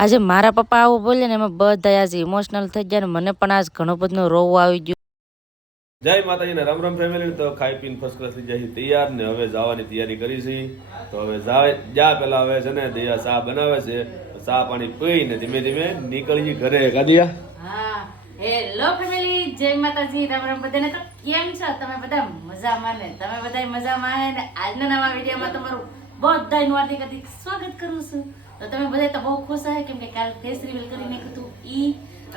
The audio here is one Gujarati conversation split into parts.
આજે મારા પપ્પા આવું બોલે ને એમાં બધા આજે ઇમોશનલ થઈ ગયા ને મને પણ આજ ઘણો બધો રોવું આવી ગયું. જય માતાજી ને રામ રામ ફેમિલી. તો ખાઈ પીને ફર્સ્ટ ક્લાસ થઈ જાય તૈયાર ને હવે જવાની તૈયારી કરી છે. તો હવે જા પેલા હવે છે ને દયા ચા બનાવે છે, ચા પાણી પીને ધીમે ધીમે નીકળી ઘરે. કાદિયા હા હેલો ફેમિલી, જય માતાજી, રામ રામ બધાને. તો કેમ છો તમે બધા? મજામાં ને? તમે બધા મજામાં હે ને? આજના નવા વિડીયોમાં તમારું બધાનું હાર્દિક સ્વાગત કરું છું. તો તમે બધા તો બહુ ખુશ હે કેમ કે કાલ ફેસ રિવીલ કરીને કીધું ઈ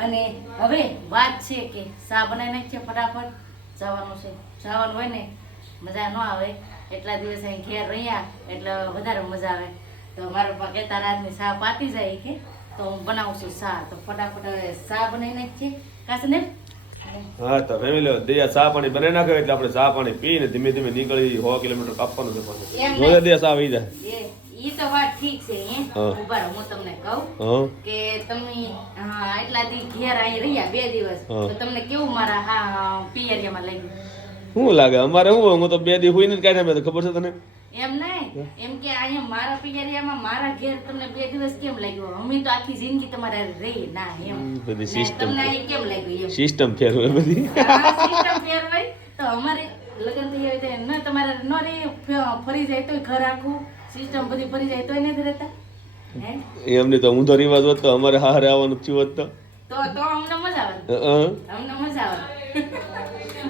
અને હવે વાત છે કે ચા બનાવી નાખીએ, ફટાફટ જવાનું છે. જવાનું હોય ને મજા ન આવે, એટલા દિવસ અહીં ઘેર રહ્યા એટલે વધારે મજા આવે. તો મારા પપ્પા કહેતા રાતની ચા પાતી જાય કે તો હું બનાવું છું ચા. તો ફટાફટ ચા બનાવી નાખીએ કાશે ને. હા તો ફેમિલી દયા ચા પાણી બનાવી નાખે એટલે આપણે ચા પાણી પીને ધીમે ધીમે નીકળી 100 કિલોમીટર કાપવાનું છે પાછું. જોજે દયા ચા આવી જાય. ઈ તો વાત ઠીક છે. ઉભા રહો, હું તમને કહું કે તમે એટલા દી ઘેર આવી રહ્યા 2 દિવસ, તો તમને કેવું મારા પિયરિયામાં લાગ્યું? શું લાગે અમારે? હું તો 2 દી હુઈ ને કાઢ્યા. મેં તો ખબર છે તને? એમ નહીં, એમ કે અહીંયા મારા પિયરિયામાં મારા ઘેર તમને 2 દિવસ કેમ લાગ્યું? અમે તો આખી જિંદગી તમારે રહી ના એમ બધી સિસ્ટમ તમને અહીં કેમ લાગ્યું? એમ સિસ્ટમ ફેર હોય બધી. સિસ્ટમ ફેર હોય તો અમારે લગ્ન થઈ જાય ન તમારે ન રે ફરી જાય તોય ઘર આખું સિસ્ટમ બધી ફરી જાય તોય નથી રહેતા હે? એમની તો ઊંધો રિવાજ હોત તો અમારે હારે આવવાનું થયું હોત તો અમને મજા આવે. અમને મજા આવે.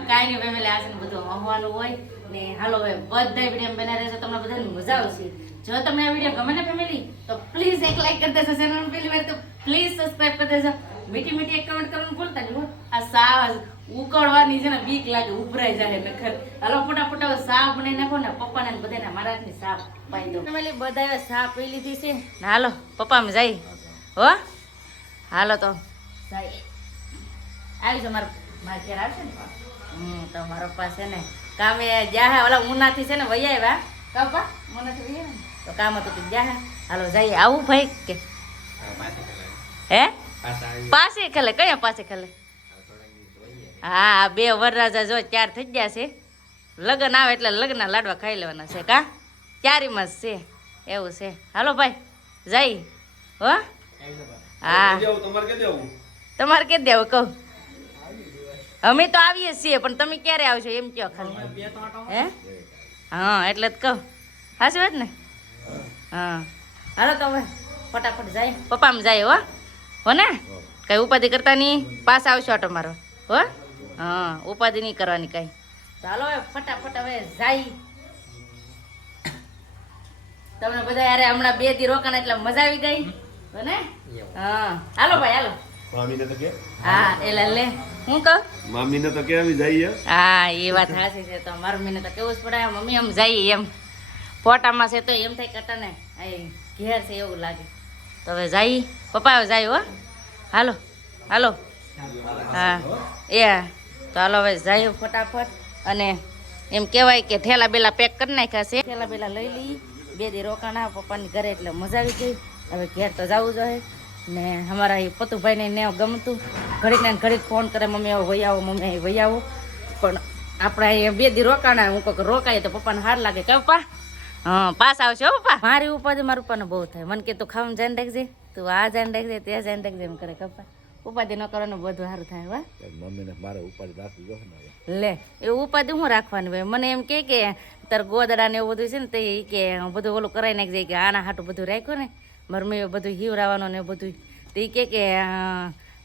કાંઈ નહીં ફેમિલી, આ છે ને બધું આવવાનું હોય ને. હાલો હવે બધા વિડીયો બના રહેજો, તમને બધાને મજા આવશે. જો તમને આ વિડીયો ગમે ને ફેમિલી તો પ્લીઝ એક લાઈક કરી દેજો. ચેનલ પહેલી વાર તો પ્લીઝ સબસ્ક્રાઇબ કરી દેજો. મીઠી મીઠી એક કમેન્ટ કરવાનું ભૂલતા નહીં હો. આ સાવ ઉકળવાની છે ને બીક લાગે, ઉભરાઈ જાય નખર. હાલો ફટાફટ હવે ચા બનાવી નાખો ને પપ્પાને બધાને મારા હાથની ચા પાઈ દો. ફેમિલી બધાએ ચા પી લીધી છે ને હાલો પપ્પામાં જાય હો. હાલો તો જાય આવી જાઓ. મારા ઘેર આવશે ને તો મારા પપ્પા છે ને કામે જ્યાં ઓલા ઉનાથી છે ને વહી આવ્યા. પપ્પા ઉનાથી વહી આવ્યા ને તો કામ હતું જ્યાં. હાલો જઈએ. આવું ભાઈ કે હે પાસે ખેલે? કયા પાસે ખેલે? હા 2 વરરાજા જો 4 થઈ ગયા છે. લગ્ન આવે એટલે લગ્ન લાડવા ખાઈ લેવાના છે કા? ચારીમાં જ છે એવું છે. હાલો ભાઈ જઈ હો. હા તમારે કે દેવું કહું? અમે તો આવીએ છીએ પણ તમે ક્યારે આવશો એમ કહો ખાલી. હે હા એટલે જ કહું. હાચી વાત ને? હા હાલો તો હવે ફટાફટ જાય. પપ્પામાં જાય હો ને? કઈ ઉપાધિ કરતા નહીં, પાસ આવશો આટો મારો હો. હા ઉપાધિ નહીં કરવાની કઈ. ચાલો હવે ફટાફટ હવે જાય. તમને બધા યાર હમણાં 2 દી રોકાણ એટલે મજા આવી ગઈ હો ને? હા હાલો ભાઈ હાલો. મામીને તો કે હા એલા લે હું કહું મામીને તો કે આવી જઈએ. હા એ વાત સાચી છે. તો મારું મને તો કેવું જ પડે મમ્મી એમ જઈએ એમ. ફોટામાં છે તો એમ થાય કટા ને ઘેર છે એવું લાગે. તો હવે જઈએ પપ્પા હવે જાય હો. હાલો હાલો. હા તો હાલો હવે જાય ફટાફટ. અને એમ કહેવાય કે ઠેલા બેલા પેક કરી નાખ્યા છે. ઠેલા બેલા લઈ લઈ. 2 દી રોકાણા પપ્પાની ઘરે એટલે મજા આવી ગઈ. હવે ઘેર તો જવું જોઈએ ને. અમારા એ પતુભાઈને ને ગમતું ઘડીક ને ઘડીક ફોન કરે મમ્મી આવો વહી આવો, મમ્મી અહીં વહી આવો. પણ આપણે અહીંયા 2 દી રોકાણા. હું કહું રોકાય તો પપ્પાને હાર લાગે કે પપ્પા હા પાસ આવશે હો પપ્પા. મારી ઉપાધિ મારા પપ્પાને બહુ થાય. મને કે તું ખાવાનું જાણ રાખજે, તું આ જાણ રાખજે, ત્યાં જાણ રાખજે એમ કરે. પપ્પા ઉપાધિ ન કરવાનું બધું સારું થાય. વાહ મમ્મીને મારે ઉપાધિ રાખવી લે એવું ઉપાધિ હું રાખવાની હોય? મને એમ કે તાર ગોદડા ને એવું બધું છે ને તે કે બધું ઓલું કરાવી નાખજે કે આના હાટું બધું રાખ્યું ને મારી મમ્મીએ બધું હીવરાવાનું ને બધું. તો એ કે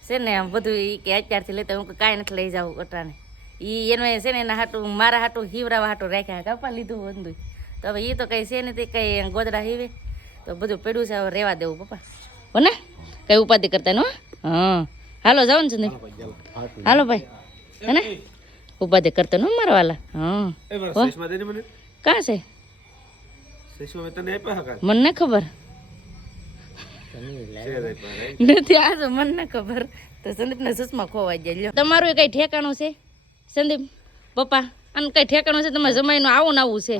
છે ને બધું એ કે અત્યારથી લેતા. હું કાંઈ નથી લઈ જાઉં અટાને. એ એનો છે ને એના હાટું મારા હાટું હીવરાવા હાટું રાખ્યા કપા લીધું બધું. તો હવે એ તો કંઈ છે ને તે કંઈ ગોદડા હીવે તો બધું પડ્યું છે. હવે રહેવા દેવું પપ્પા હો ને? કંઈ ઉપાધિ કરતા ને. હા હાલો જાઓ ને ચંદ્ર. હાલો ભાઈ હે ને? ઉપાધિ કરતો ને મારા વાલા. હા કાં છે? મને ન ખબર નથી. આ તો મને ન ખબર. તો સંદીપના ચશ્મા ખોવાઈ જાય. તમારું કઈ ઠેકાણું છે સંદીપ પપ્પા? અને કઈ ઠેકાણું છે? તમારે જમાઈનું આવું ને આવું છે.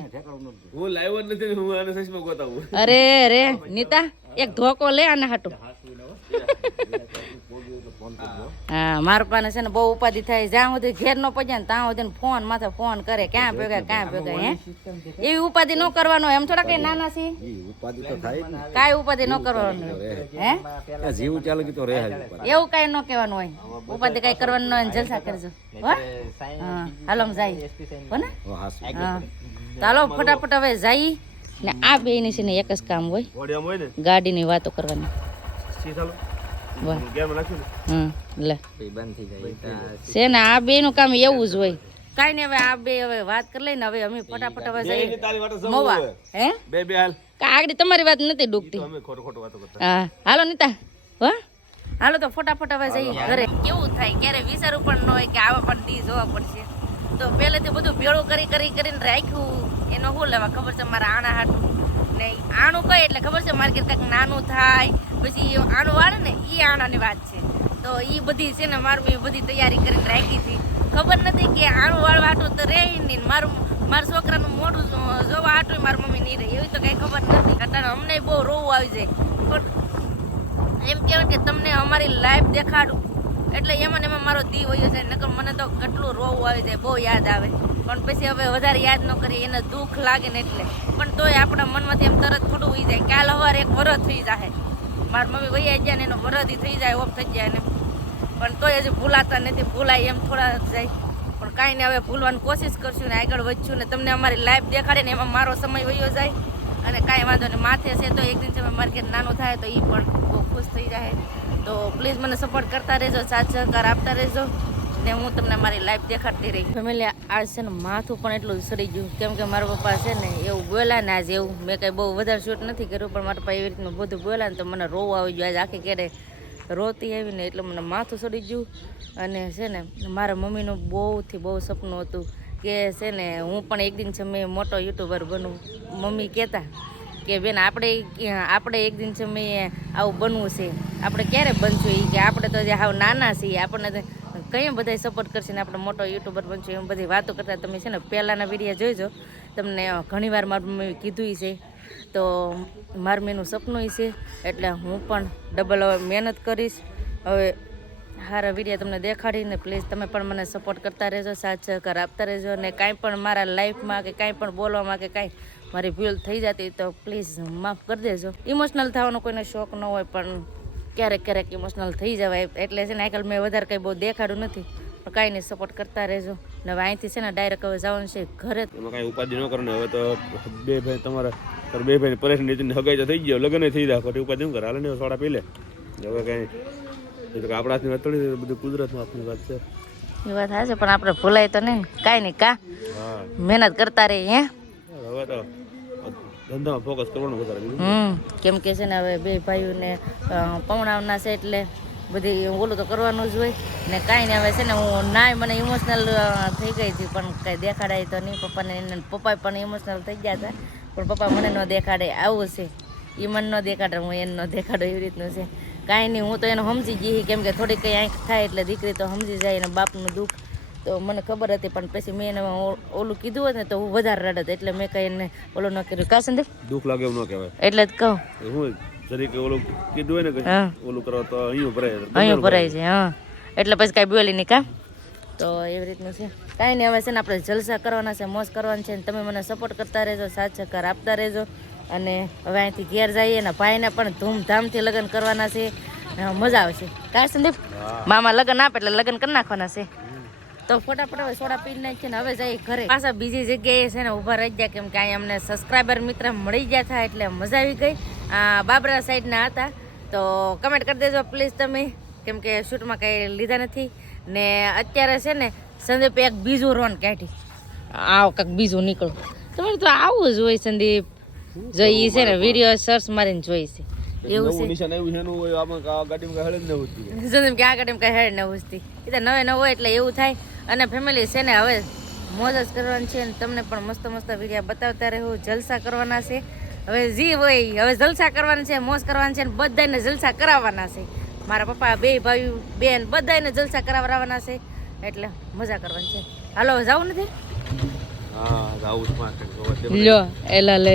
હું લાવ્યો જ નથી. હું આને ચશ્મા ગોતાવું. અરે રે નીતા એક ધોકો લે આના હાટું. હા મારા પાને છે ને બહુ ઉપાધિ થાય, જ્યાં સુધી ઘેર ન પહોંચે ને ત્યાં સુધી ફોન માથે ફોન કરે, ક્યાં ભેગા હે એવી ઉપાધિ ન કરવાનો. એમ થોડા કઈ નાના છે ઉપાધિ તો થાય ને, કાંઈ ઉપાધિ ન કરવાનું હે, જીવ ચાલે કે તો રહે. એવું કઈ ન કહેવાનું હોય, ઉપાધિ કઈ કરવાનું ન હોય ને જલસા કરજો હો. હા હાલો અમે જાય હો ને. હા તો હાલો ફટાફટ હવે જઈ ને. આ બે ની છે ને એક જ કામ હોય, ઓડિયામ હોય ને ગાડીની વાતો કરવાની. સીધાલો વાહ ગેમ નાખ્યું ને લે બંધ થઈ જાય છે ને આ બે નું કામ એવું જ હોય. કાઈ નહીં, હવે આ બે હવે વાત કરી લઈને હવે અમે ફટાફટ હવે બેયની જઈએ તારી વાટે જવું મોવા. હોય. હે બે હાલ આગળ તમારી વાત નથી ડૂબતી. તો અમે ખોટું ખોટું વાતો કરતા. હા હાલો નીતા હો, હાલો તો ફટાફટ હવે જઈએ ઘરે. કેવું થાય ક્યારે વિચારવું પણ ન હોય કે આવા પણ દી જોવા પડશે, તો પહેલેથી બધું ભેળું કરીને રાખ્યું. એનો શું લેવા ખબર છે મારા આણા હાટું ને આણું કઈ એટલે ખબર છે મારે કંઈક નાનું થાય પછી આણું વાળે ને એ આણાની વાત છે. તો એ બધી છે ને મારું બધી તૈયારી કરીને રાખી હતી. ખબર નથી કે આણું વાળવા હાટું તો રહે નહીં, મારા છોકરાનું મોઢું જોવા હાટું મારી મમ્મી નહીં રહે એવી તો કઈ ખબર નથી. કારણ અમને બહુ રોવું આવી જાય, પણ એમ કહેવાય કે તમને અમારી લાઈફ દેખાડું એટલે એમાં ને એમાં મારો દી વયો જાય. નકર મને તો કેટલું રોવું આવી જાય, બહુ યાદ આવે. પણ પછી હવે વધારે યાદ ન કરીએ, એને દુઃખ લાગે ને એટલે. પણ તોય આપણા મનમાંથી એમ તરત થોડું ઉઈ જાય. કાલ સવારે એક વરસ થઈ જાય, મારી મમ્મી વૈયા જાય ને એનો વરદી થઈ જાય, ઓફ થઈ જાય ને, પણ તોય હજી ભૂલાતા નથી. ભૂલાય એમ થોડા જાય, પણ કાંઈ નહીં, હવે ભૂલવાની કોશિશ કરશું ને આગળ વધશું ને તમને અમારી લાઈફ દેખાડે ને એમાં મારો સમય વયો જાય. અને કાંઈ વાંધો નહીં, માથે છે તો એક દિન સમય માર્કેટ નાનું થાય તો એ પણ બહુ ખુશ થઈ જાય. તો પ્લીઝ મને સપોર્ટ કરતા રહેજો, સાથ સહકાર આપતા રહેજો ને હું તમને મારી લાઈફ દેખાડતી રહી. ફેમિલી આજ છે ને માથું પણ એટલું સડી ગયું, કેમ કે મારા પપ્પા છે ને એવું બોલ્યા ને આજે એવું મેં કંઈ બહુ વધારે શૂટ નથી કર્યું, પણ મારા પપ્પા એવી રીતનું બધું બોલ્યા ને તો મને રોવું આવી ગયું. આજે આખી કેડે રોતી આવી ને એટલે મને માથું સડી ગયું. અને છે ને મારા મમ્મીનું બહુથી બહુ સપનું હતું કે છે ને હું પણ એક દિન છે મેં મોટો યુટ્યુબર બનું. મમ્મી કહેતા કે બેન આપણે એક દિન છે મેં આવું બનવું છે, આપણે ક્યારે બનશું એ કે આપણે તો જે હાવ નાના છીએ, આપણને કઈ બધા સપોર્ટ કરશે ને આપણે મોટો યુટ્યુબર બનશું એમ બધી વાતો કરતા. તમે છે ને પહેલાંના વિડીયો જોઈજો, તમને ઘણીવાર મારી મમ્મી કીધું છે. તો મારું મેનું સપનું છે એટલે હું પણ ડબલ હવે મહેનત કરીશ. હવે સારા વિડીયો તમને દેખાડીને પ્લીઝ તમે પણ મને સપોર્ટ કરતા રહેજો, સાથ સહકાર આપતા રહેજો. અને કાંઈ પણ મારા લાઈફમાં કે કાંઈ પણ બોલવામાં કે કાંઈ મારી ભૂલ થઈ જતી તો પ્લીઝ માફ કરી દેજો. ઇમોશનલ થવાનો કોઈને શોખ ન હોય, પણ ક્યારેક ઇમોશનલ થઈ જવાય એટલે છે ને આજકાલ મેં વધારે કંઈ બહુ દેખાડું નથી, પણ કાંઈ નહીં સપોર્ટ કરતા રહેજો. ને હવે અહીંથી છે ને ડાયરેક્ટ હવે જવાનું છે ઘરે. એમાં કાંઈ ઉપાધિ ન કરો ને. હવે તો બે ભાઈ તમારા બે ભાઈ પરેશાની હગાઈ તો થઈ ગયો, લગ્ન થઈ જાય, ખોટી ઉપાધિ શું કરે, હાલે ને સોડા પી લે. હવે કાંઈ આપણા હાથની વાત થોડી, બધું કુદરતમાં આપની વાત છે. એ વાત હા છે, પણ આપણે ભૂલાય તો નહીં, કાંઈ નહીં કા મહેનત કરતા રહી. હે હવે તો ધંધામાં ફોકસ કરવાનું વધારે. કેમ કે છે ને હવે બે ભાઈઓને પવણાવના છે એટલે બધી ઓલું તો કરવાનું જ હોય ને. કાંઈ નહીં હવે છે ને હું નાય મને ઇમોશનલ થઈ ગઈ હતી, પણ કાંઈ દેખાડાય તો નહીં. પપ્પા પણ ઇમોશનલ થઈ ગયા હતા, પણ પપ્પા મને ન દેખાડે. આવું છે, એ મને ન દેખાડે, હું એને ન દેખાડો, એવી રીતનું છે. કાંઈ નહીં, હું તો એને સમજી ગઈ, કેમ કે થોડી કંઈ આંખ થાય એટલે દીકરી તો સમજી જાય. અને બાપનું દુઃખ તો મને ખબર હતી, પણ પછી મેં એને ઓલું કીધું હોત ને તો હું વધારે રડત, એટલે મેં કંઈ એને ઓલું ન કર્યું. કા સંદીપ દુઃખ લાગે એવું ન કહેવાય, એટલે જ કહું હું જરીકે ઓલું કીધું હોય ને કે ઓલું કરો તો અહીંયા ભરાય છે. હા એટલે પછી કાંઈ બોલી નહીં કા. તો એવી રીતનું છે. કાંઈ નહીં, હવે છે ને આપણે જલસા કરવાના છે, મોજ કરવાની છે. તમે મને સપોર્ટ કરતા રહેજો, સાથ સહકાર આપતા રહેજો. અને હવે અહીંથી ઘેર જઈએ ને ભાઈને પણ ધૂમધામથી લગ્ન કરવાના છે, મજા આવશે. કાંઈ સંદીપ મામા લગ્ન આપે એટલે લગ્ન કરી નાખવાના છે. તો ફટાફટ હવે સોડા પી નાખીએ ને હવે જઈએ ઘરે. પાછા બીજી જગ્યાએ છે ને ઊભા રહી ગયા, કેમ કે અહીંયા અમને સબસ્ક્રાઈબર મિત્ર મળી ગયા હતા એટલે મજા આવી ગઈ. બાબરા સાઈડના હતા તો કમેન્ટ કરી દેજો પ્લીઝ તમે, કેમ કે શૂટમાં કંઈ લીધા નથી. ને અત્યારે છે ને સંદીપ એક બીજું રોન કાઢી, આવ કંઈક બીજું નીકળું. તમારે તો આવું જ હોય સંદીપ, જો એ છે ને વિડીયો સર્ચ મારીને જોઈ છે એવું છે. નિશાન એવું છે હોય આમાં ગાડીમાં કઈ હેડ ન હોતી, સંદીપ કે આ ગાડીમાં કઈ હેડ ન હોતી, એ તો નવે ન હોય એટલે એવું થાય. અને ફેમિલી છે ને હવે મોજ જ કરવાની છે ને તમને પણ મસ્ત મસ્ત વિડીયો બતાવતા રહેવું, જલસા કરવાના છે. હવે જી હોય હવે જલસા કરવાના છે, મોજ કરવાની છે ને બધાને જલસા કરાવવાના છે. મારા પપ્પા બે ભાઈ બેન બધાને જલસા કરાવવાના છે એટલે મજા કરવાની છે. હાલો જાવું નથી? હા જાવું જ. લ્યો એલા લે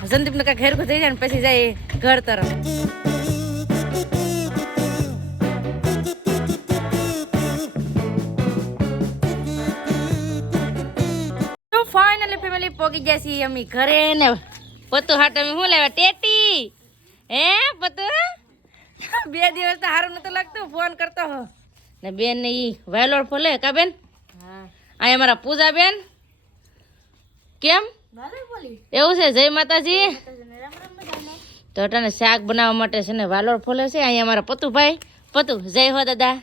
સંદીપને કાંઈક હેરખું થઈ જાય ને પછી જાય ઘર તરફ. તો ફાઇનલી ફેમિલી પોગી ગયા છીએ અમે ઘરે ને પતુ હાટ અમે શું લાવ્યા ટેટી હે પતુ 2 દિવસ તો સારું નતું લાગતું ફોન કરતો હો ને બેન ને ઈ વાયલોડ ફોલે કા બેન આ અમારા પૂજા બેન કેમ એવું છે જય માતાજી તો અટાણે શાક બનાવવા માટે છે ને વાલોડ ફોલે છે અહીંયા અમારા પતુભાઈ પતુ જય હો દાદા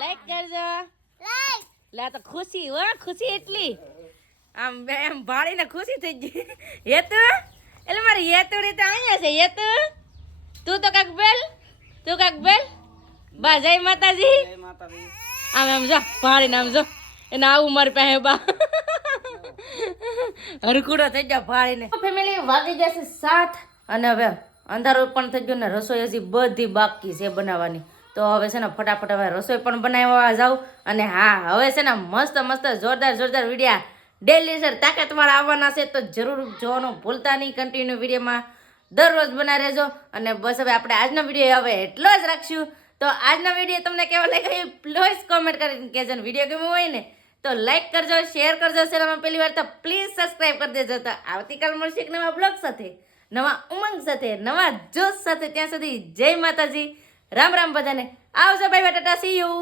લાઈક કરજો લે તો ખુશી હો ખુશી એટલી આમ એમ ભાળીને ખુશી થઈ ગઈ હેતુ એટલે મારી હેતુડી તો અહીંયા છે હેતુ તું તો કાક બેલ બા જય માતાજી આમ આમ જો ભાળીને આમ જો એને આવું મારી પાસે બા હરકુડો થઈ ગયો ભાળીને ફેમિલી વાગી જશે 7 અને હવે અંધારું પણ થઈ ગયું ને રસોઈ હજી બધી બાકી છે બનાવવાની તો હવે છે ને ફટાફટ હવે રસોઈ પણ બનાવવા જાઉં અને હા હવે છે ને મસ્ત મસ્ત જોરદાર વિડીયા ડેલી સર તાકાતવાળા આવવાના છે તો જરૂર જોવાનું ભૂલતા નહીં કન્ટિન્યુ વિડીયોમાં દરરોજ બનાવી રહેજો અને બસ હવે આપણે આજનો વિડીયો હવે એટલો જ રાખશું તો આજનો વિડીયો તમને કેવો લાગ્યો એ પ્લીઝ કોમેન્ટ કરીને કહેજો ને વિડીયો ગમ્યો હોય ને તો લાઈક કરજો શેર કરજો ચેનલમાં પહેલી વાર તો પ્લીઝ સબસ્ક્રાઇબ કરી દેજો તો આવતીકાલ મળશે એક નવા બ્લોગ સાથે નવા ઉમંગ સાથે નવા જોશ સાથે ત્યાં સુધી જય માતાજી રામ રામ બધાને આવજો bye bye Tata C you